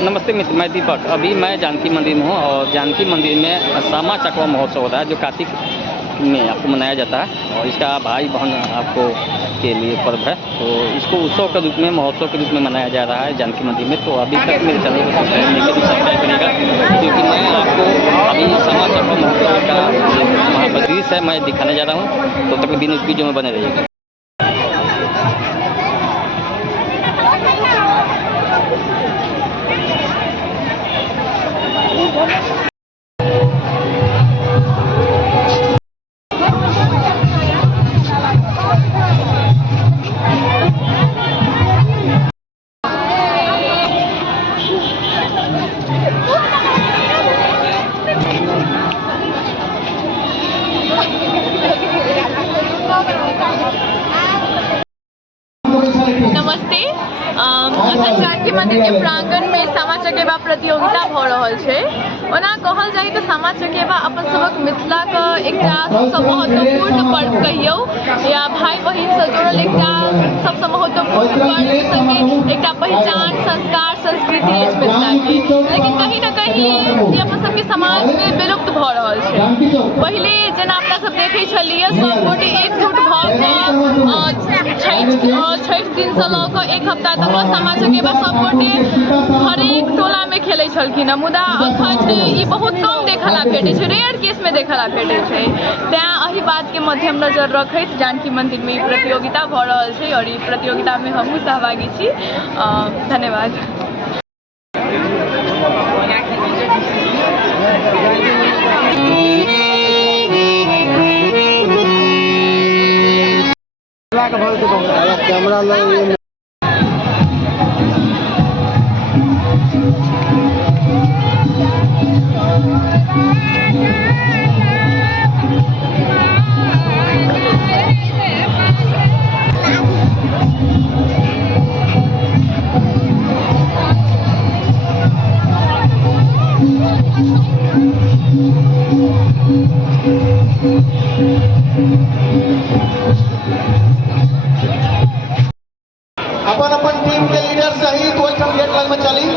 नमस्ते मित्र, मैं दीपक। अभी मैं जानकी मंदिर में हूँ और जानकी मंदिर में सामा चकवा महोत्सव होता है जो कार्तिक में आपको मनाया जाता है और इसका भाई बहन आपको के लिए पर्व है। तो इसको उत्सव के रूप में, महोत्सव के रूप में मनाया जा रहा है जानकी मंदिर में। तो अभी तक मेरे चैनल को सब्सक्राइब करिएगा, क्योंकि मैं आपको अभी सामा चकवा महोत्सव का वहाँ पर दृश्य है मैं दिखाने जा रहा हूँ। तो तक बिना वीडियो में बने रहिएगा। नमस्ते। जानकी मंदिर के प्रांगण में सामा चकेबा प्रतियोगिता भ रहल छै। ओना कहल जाए तो सामा चकेबा अपन सबक मिथिला के एकटा सबसे महत्वपूर्ण पर्व कहियो या भाई बहिन से जुड़ल एकटा सबसे महत्वपूर्ण पर्व संगे एकटा पहचान, संस्कार, संस्कृति अछि मिथिला के। लेकिन कहीं न कहीं ई अपन सबके समाज में विलुप्त भ रहल छै। पहिले जेना अपना सब देखै छलियै सब गोटे एकजुट भ के छठ दिन से लऽ कऽ एक हफ्ता तक सामा चकेबा सब गोटे हरेक टोला में खेलै छलखिन। मुदा अखन ई बहुत कम देखला भेटै छै, रेयर केस में देखला भेटै छै। तैं एहि बात के मध्यम नजर रखैत जानकी मंदिर में ई प्रतियोगिता भ रहल छै और ई प्रतियोगिता में हमहूँ सहभागी छी। धन्यवाद। कैमरा अपन टीम के लीडर सहित ओहिठाम गेट लग में चली।